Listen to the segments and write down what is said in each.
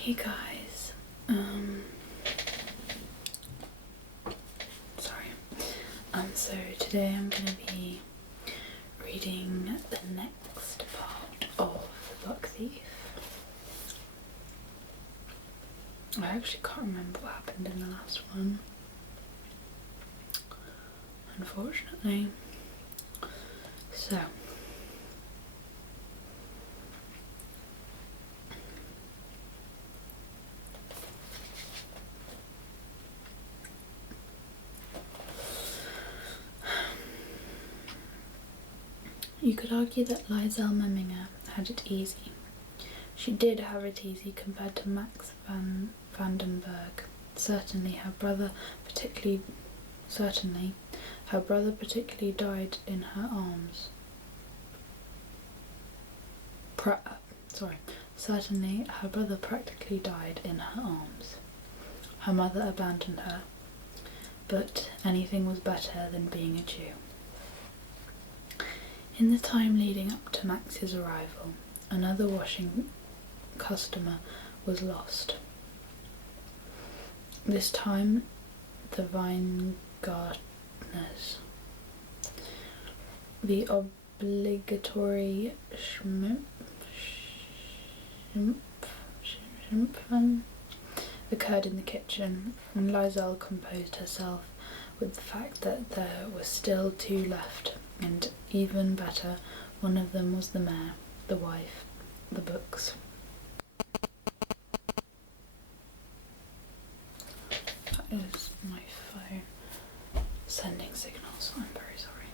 Hey guys, sorry. So today I'm gonna be reading the next part of The Book Thief. I actually can't remember what happened in the last one, unfortunately. So, you could argue that Liesel Memminger had it easy. She did have it easy compared to Max van Vandenberg. Certainly her brother particularly died in her arms. Certainly her brother practically died in her arms. Her mother abandoned her, but anything was better than being a Jew. In the time leading up to Max's arrival, another washing customer was lost. This time, the Weingartners. The obligatory Schimpfen occurred in the kitchen, and Liesel composed herself with the fact that there were still two left, and even better, one of them was the mare, the wife, the books. That is my phone sending signals. I'm very sorry.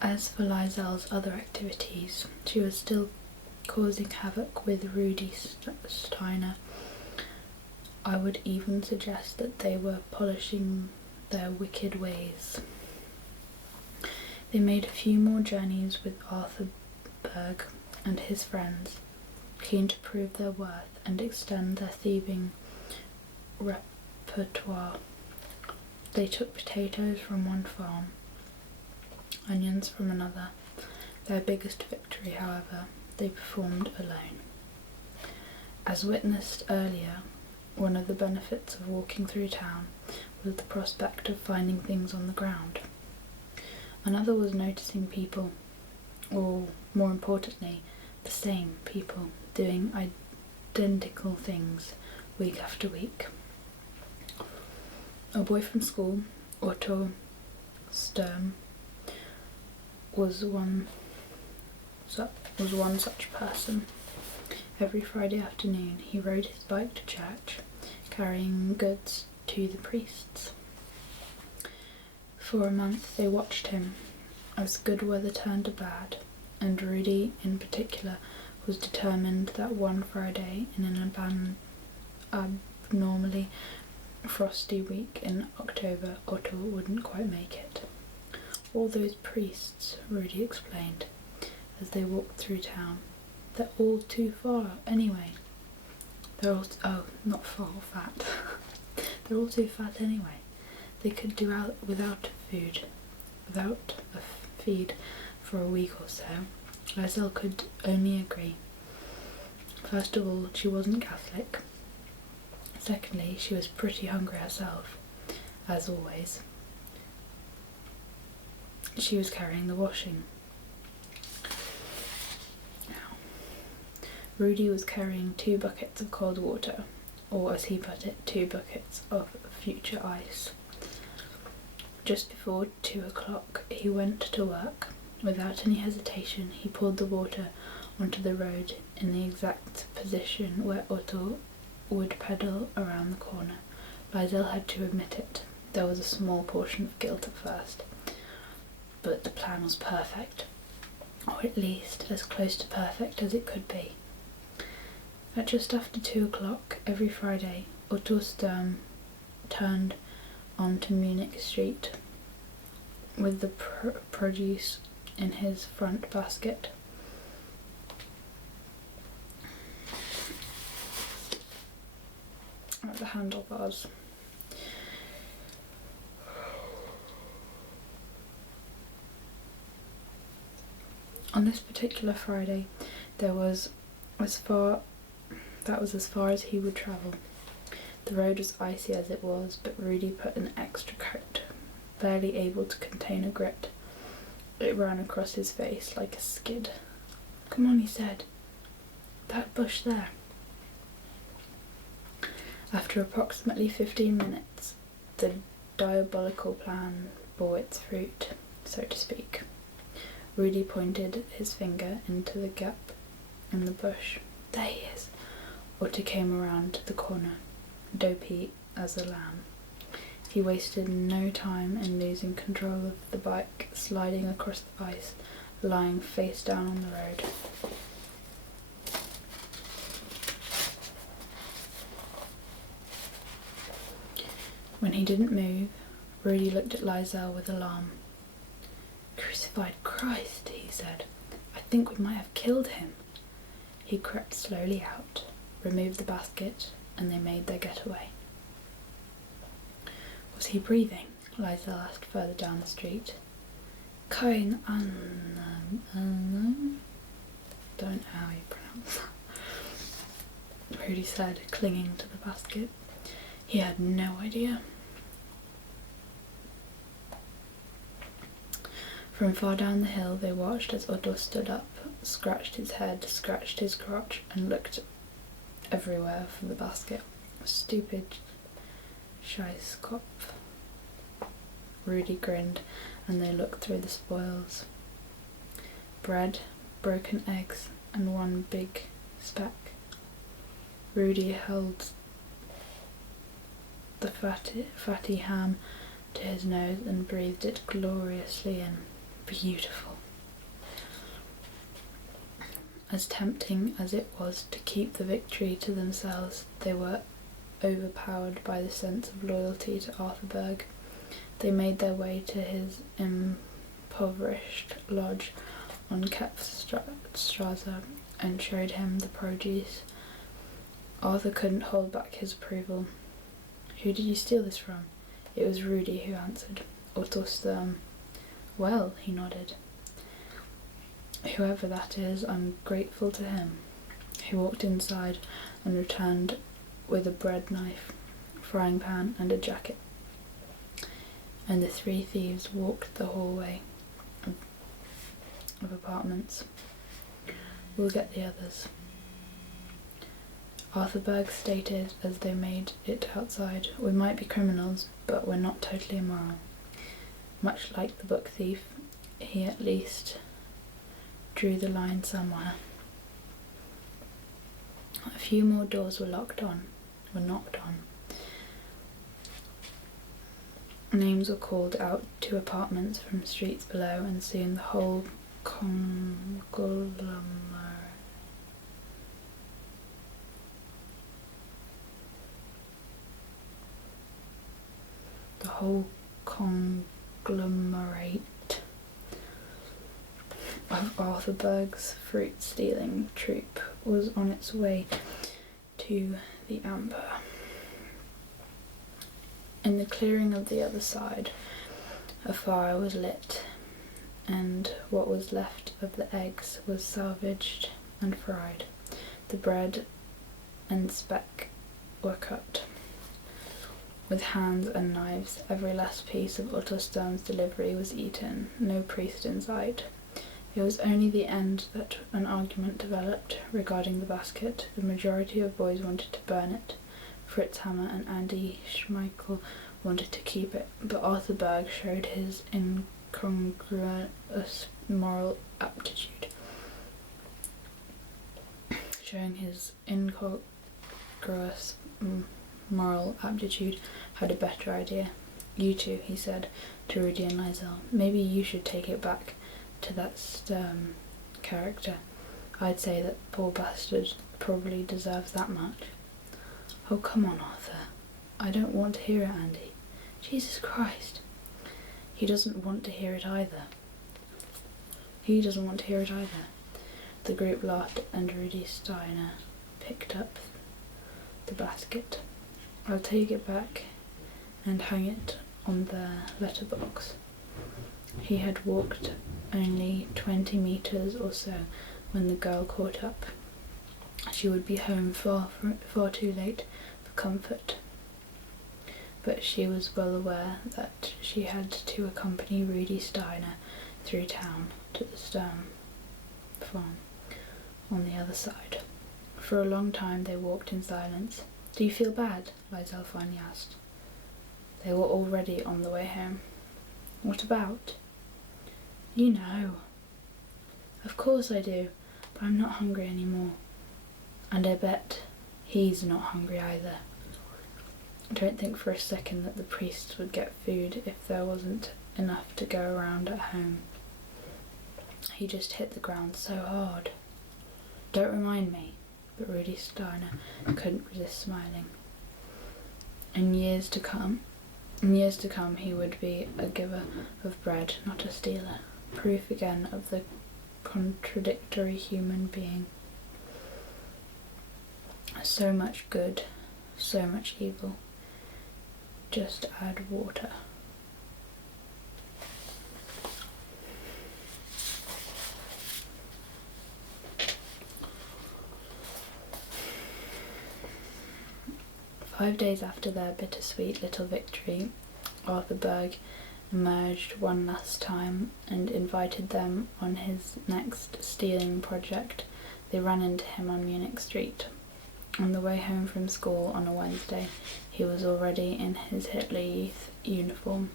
As for Liesel's other activities, she was still causing havoc with Rudi Steiner. I would even suggest that they were polishing their wicked ways. They made a few more journeys with Arthur Berg and his friends, keen to prove their worth and extend their thieving repertoire. They took potatoes from one farm, onions from another. Their biggest victory, however, they performed alone. As witnessed earlier, one of the benefits of walking through town was the prospect of finding things on the ground. Another was noticing people, or more importantly, the same people, doing identical things week after week. A boy from school, Otto Sturm, was one such person. Every Friday afternoon he rode his bike to church, carrying goods to the priests. For a month they watched him, as good weather turned to bad, and Rudi in particular was determined that one Friday in an abnormally frosty week in October, Otto wouldn't quite make it. All those priests, Rudi explained, as they walked through town, they're all too far anyway. They're all fat. They're all too fat anyway. They could do without a feed for a week or so. Liesel could only agree. First of all, she wasn't Catholic. Secondly, she was pretty hungry herself, as always. She was carrying the washing. Rudi was carrying 2 buckets of cold water, or as he put it, 2 buckets of future ice. Just before 2 o'clock he went to work. Without any hesitation he poured the water onto the road in the exact position where Otto would pedal around the corner. Liesel had to admit it. There was a small portion of guilt at first, but the plan was perfect, or at least as close to perfect as it could be. At just after 2 o'clock every Friday, Otto Sturm turned onto Munich Street with the produce in his front basket. At the handlebars. On this particular Friday, that was as far as he would travel. The road was icy as it was, but Rudy put an extra coat, barely able to contain a grit. It ran across his face like a skid. "Come on," he said. "That bush there." After approximately 15 minutes, the diabolical plan bore its fruit, so to speak. Rudy pointed his finger into the gap in the bush. "There he is." Otto came around the corner, dopey as a lamb. He wasted no time in losing control of the bike, sliding across the ice, lying face down on the road. When he didn't move, Rudy looked at Lysel with alarm. "Crucified Christ," he said. "I think we might have killed him." He crept slowly out, removed the basket, and they made their getaway. "Was he breathing?" Lysel asked further down the street. "Kein Ahnung." Don't know how you pronounce that, Rudy said, clinging to the basket. He had no idea. From far down the hill they watched as Otto stood up, scratched his head, scratched his crotch, and looked everywhere for the basket. "Stupid Scheißkopf." Rudy grinned, and they looked through the spoils. Bread, broken eggs, and one big speck. Rudy held the fatty ham to his nose and breathed it gloriously in. Beautiful. As tempting as it was to keep the victory to themselves, they were overpowered by the sense of loyalty to Arthurberg. They made their way to his impoverished lodge on Kepfstrasse and showed him the produce. Arthur couldn't hold back his approval. "Who did you steal this from?" It was Rudy who answered. Otto Sturm. "Well," he nodded. "Whoever that is, I'm grateful to him." He walked inside and returned with a bread knife, frying pan, and a jacket. And the three thieves walked the hallway of apartments. "We'll get the others," Arthurberg stated as they made it outside. "We might be criminals, but we're not totally immoral." Much like the book thief, he at least drew the line somewhere. A few more doors were knocked on. Names were called out to apartments from streets below, and soon the whole conglomerate of Arthurberg's fruit-stealing troupe was on its way to the Amber. In the clearing of the other side, a fire was lit, and what was left of the eggs was salvaged and fried. The bread and speck were cut. With hands and knives, every last piece of Otto Sturm's delivery was eaten, no priest in sight. It was only the end that an argument developed regarding the basket. The majority of boys wanted to burn it. Fritz Hammer and Andy Schmeichel wanted to keep it, but Arthurberg showed his incongruous moral aptitude. Had a better idea. "You two," he said to Rudy and Lysel, "maybe you should take it back to that Sturm character. I'd say that poor bastard probably deserves that much." "Oh, come on, Arthur. I don't want to hear it, Andy." "Jesus Christ." He doesn't want to hear it either. The group laughed, and Rudy Steiner picked up the basket. "I'll take it back and hang it on their letterbox." He had walked only 20 metres or so when the girl caught up. She would be home far too late for comfort, but she was well aware that she had to accompany Rudy Steiner through town to the Sturm farm on the other side. For a long time they walked in silence. "Do you feel bad?" Liesel finally asked. They were already on the way home. "What about?" "You know." "Of course I do, but I'm not hungry anymore. And I bet he's not hungry either." Don't think for a second that the priests would get food if there wasn't enough to go around at home. He just hit the ground so hard. "Don't remind me," but Rudy Steiner couldn't resist smiling. In years to come, he would be a giver of bread, not a stealer. Proof again of the contradictory human being. So much good, so much evil. Just add water. "5 days after their bittersweet little victory, Arthur Berg emerged one last time and invited them on his next stealing project. They ran into him on Munich Street. On the way home from school on a Wednesday, he was already in his Hitler Youth uniform.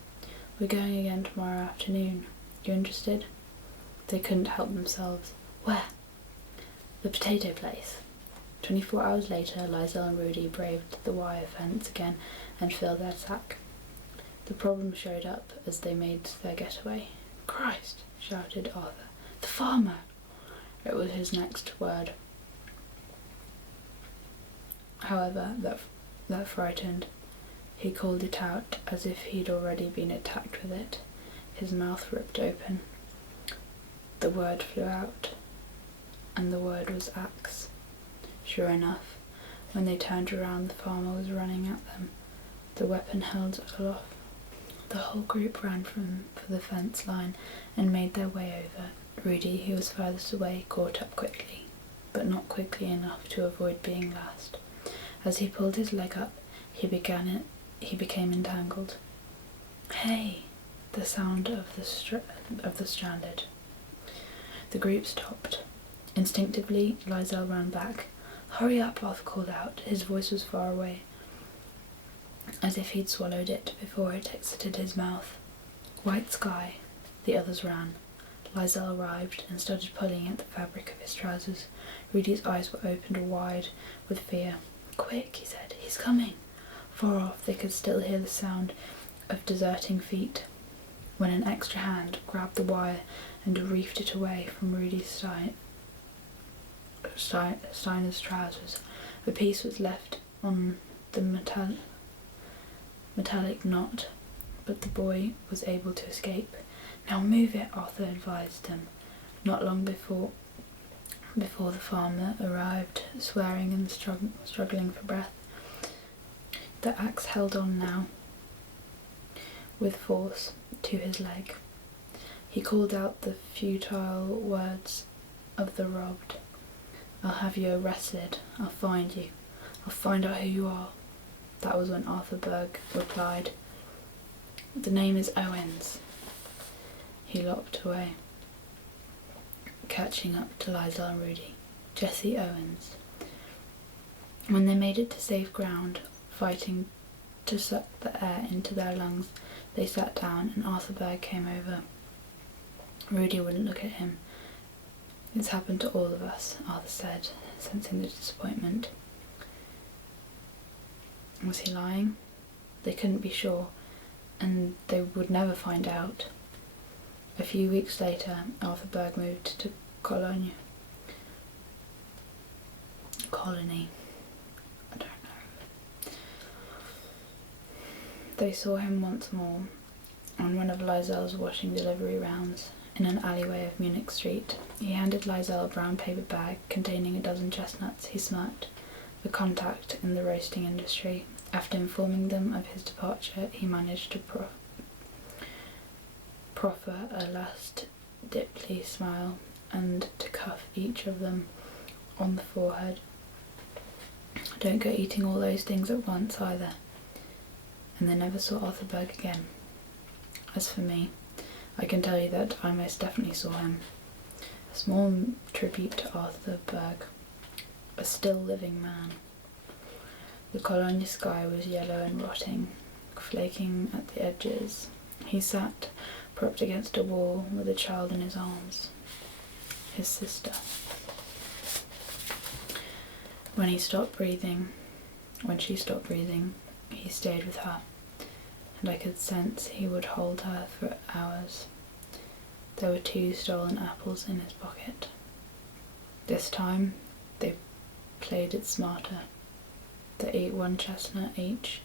"We're going again tomorrow afternoon. You interested?" They couldn't help themselves. "Where?" "The potato place." 24 hours later, Liesel and Rudy braved the wire fence again and filled their sack. The problem showed up as they made their getaway. "Christ!" shouted Arthur. "The farmer!" It was his next word. However, that frightened. He called it out as if he'd already been attacked with it. His mouth ripped open. The word flew out, and the word was axe. Sure enough, when they turned around, the farmer was running at them, the weapon held aloft. The whole group ran for the fence line and made their way over. Rudy, who was furthest away, caught up quickly, but not quickly enough to avoid being last. As he pulled his leg up, he became entangled. "Hey!" The sound of the stranded. The group stopped. Instinctively, Liesel ran back. "Hurry up!" Arthur called out. His voice was far away, as if he'd swallowed it before it exited his mouth. White sky. The others ran. Liesel arrived and started pulling at the fabric of his trousers. Rudy's eyes were opened wide with fear. "Quick," he said. "He's coming." Far off, they could still hear the sound of deserting feet, when an extra hand grabbed the wire and reefed it away from Rudy Steiner's trousers. A piece was left on the metallic knot, but the boy was able to escape. "Now move it," Arthur advised them. Not long before the farmer arrived, swearing and struggling for breath. The axe held on now, with force, to his leg. He called out the futile words of the robbed. "I'll have you arrested. I'll find you. I'll find out who you are." That was when Arthur Berg replied. "The name is Owens." He lopped away, catching up to Liesel and Rudy. Jesse Owens. When they made it to safe ground, fighting to suck the air into their lungs, they sat down and Arthur Berg came over. Rudy wouldn't look at him. "It's happened to all of us," Arthur said, sensing the disappointment. Was he lying? They couldn't be sure, and they would never find out. A few weeks later, Arthur Berg moved to Colony. I don't know. They saw him once more on one of Liesel's washing delivery rounds in an alleyway of Munich Street. He handed Liesel a brown paper bag containing a dozen chestnuts. He smirked. The contact in the roasting industry. After informing them of his departure, he managed to proffer a last dimply smile, and to cuff each of them on the forehead. Don't go eating all those things at once either. And they never saw Arthur Berg again. As for me, I can tell you that I most definitely saw him. A small tribute to Arthur Berg, a still living man. The Cologne sky was yellow and rotting, flaking at the edges. He sat propped against a wall with a child in his arms, his sister. When she stopped breathing, he stayed with her, and I could sense he would hold her for hours. There were 2 stolen apples in his pocket. This time, they played it smarter. They ate 1 chestnut each,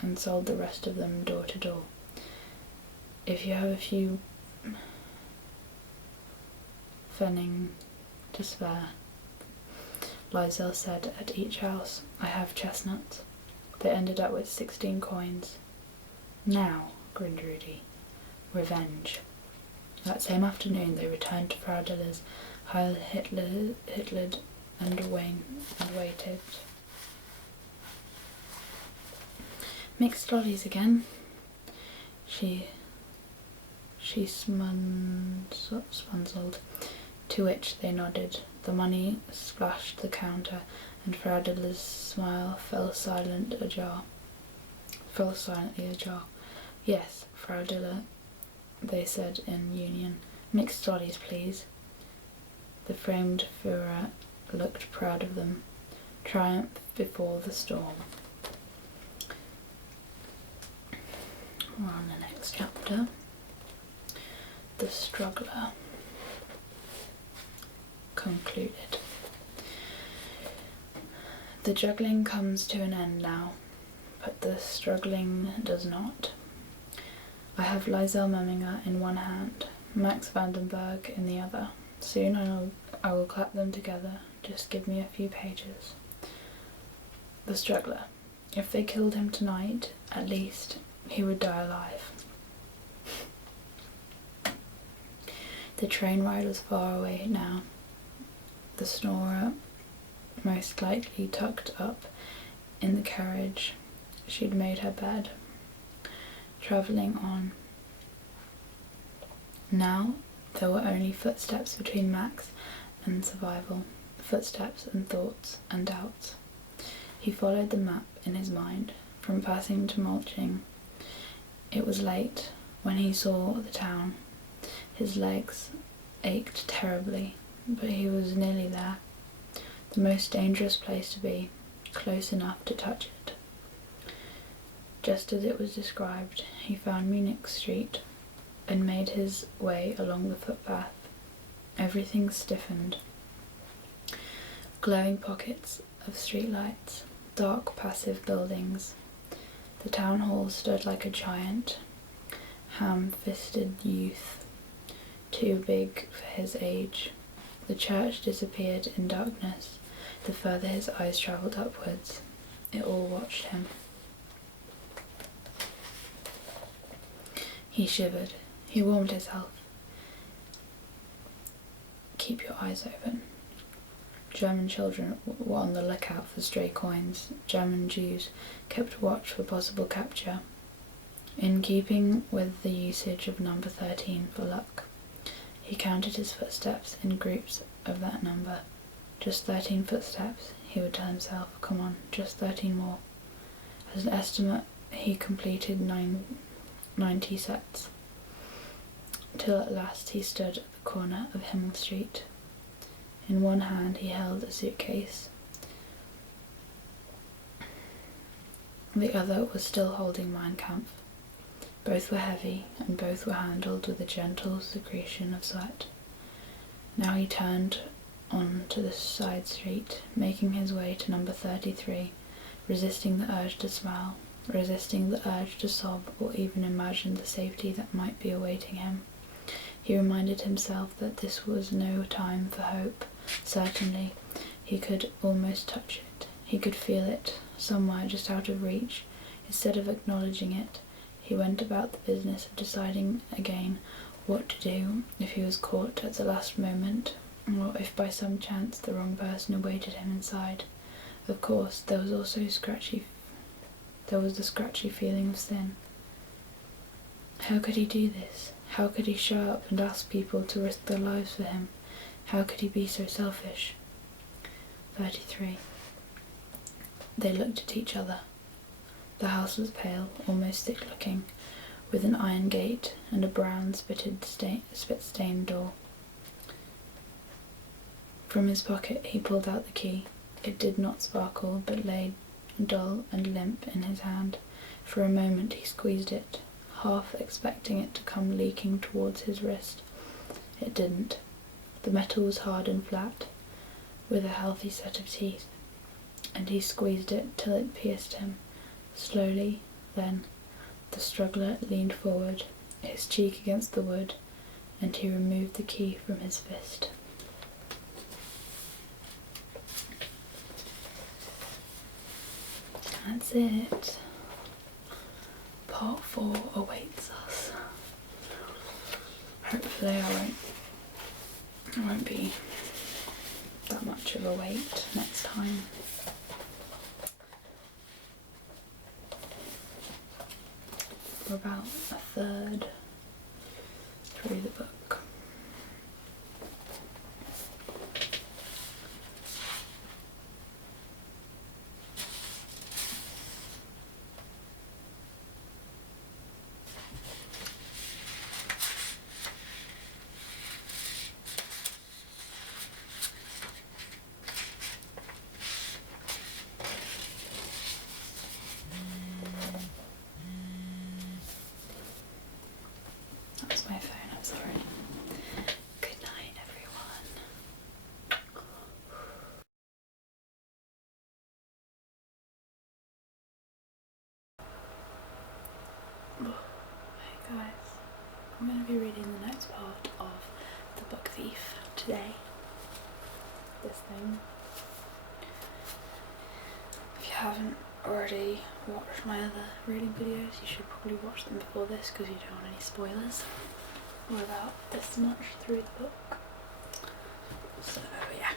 and sold the rest of them door to door. If you have a few pfennig to spare, Liesel said at each house, I have chestnuts. They ended up with 16 coins. Now, grinned Rudy, revenge. That same afternoon they returned to Frau Diller's, Heil Hitler and waited. Mixed lollies again? She spunzled, to which they nodded. The money splashed the counter, and Frau Diller's smile fell silently ajar. Yes, Frau Diller, they said in union. Mixed lollies, please. The framed Führer looked proud of them. Triumph before the storm. We're on the next chapter. The Struggler. Concluded. The juggling comes to an end now, but the struggling does not. I have Liesel Memminger in one hand, Max Vandenberg in the other. Soon I will clap them together. Just give me a few pages. The Struggler. If they killed him tonight, at least he would die alive. The train ride was far away now. The snorer most likely tucked up in the carriage. She'd made her bed. Travelling on. Now there were only footsteps between Max and survival, footsteps and thoughts and doubts. He followed the map in his mind, from passing to mulching. It was late when he saw the town. His legs ached terribly, but he was nearly there. The most dangerous place to be, close enough to touch it. Just as it was described, he found Munich Street and made his way along the footpath. Everything stiffened. Glowing pockets of streetlights, dark passive buildings. The town hall stood like a giant, ham-fisted youth, too big for his age. The church disappeared in darkness the further his eyes travelled upwards. It all watched him. He shivered. He warmed himself. Keep your eyes open. German children were on the lookout for stray coins. German Jews kept watch for possible capture, in keeping with the usage of number 13 for luck. He counted his footsteps in groups of that number. Just 13 footsteps, he would tell himself. Come on, just 13 more. As an estimate, he completed 90 sets, till at last he stood at the corner of Himmel Street. In one hand he held a suitcase. The other was still holding Mein Kampf. Both were heavy, and both were handled with a gentle secretion of sweat. Now he turned on to the side street, making his way to number 33, resisting the urge to smile, resisting the urge to sob or even imagine the safety that might be awaiting him. He reminded himself that this was no time for hope. Certainly, he could almost touch it. He could feel it, somewhere just out of reach. Instead of acknowledging it, He went about the business of deciding again what to do if he was caught at the last moment, or if by some chance the wrong person awaited him inside. Of course, there was also the scratchy feeling of sin. How could he do this? How could he show up and ask people to risk their lives for him? How could he be so selfish? 33. They looked at each other. The house was pale, almost sick-looking, with an iron gate and a brown spit-stained door. From his pocket he pulled out the key. It did not sparkle, but lay dull and limp in his hand. For a moment he squeezed it, half expecting it to come leaking towards his wrist. It didn't. The metal was hard and flat, with a healthy set of teeth, and he squeezed it till it pierced him. Slowly, then, the struggler leaned forward, his cheek against the wood, and he removed the key from his fist. That's it. Part 4 awaits us. Hopefully I won't be that much of a wait next time. We're about a third through the book. That's my phone, I'm sorry. Good night, everyone. Hey guys, I'm going to be reading the next part of The Book Thief today. This thing. If you haven't already watched my other reading videos, you should probably watch them before this because you don't want any spoilers. We're about this much through the book. So yeah.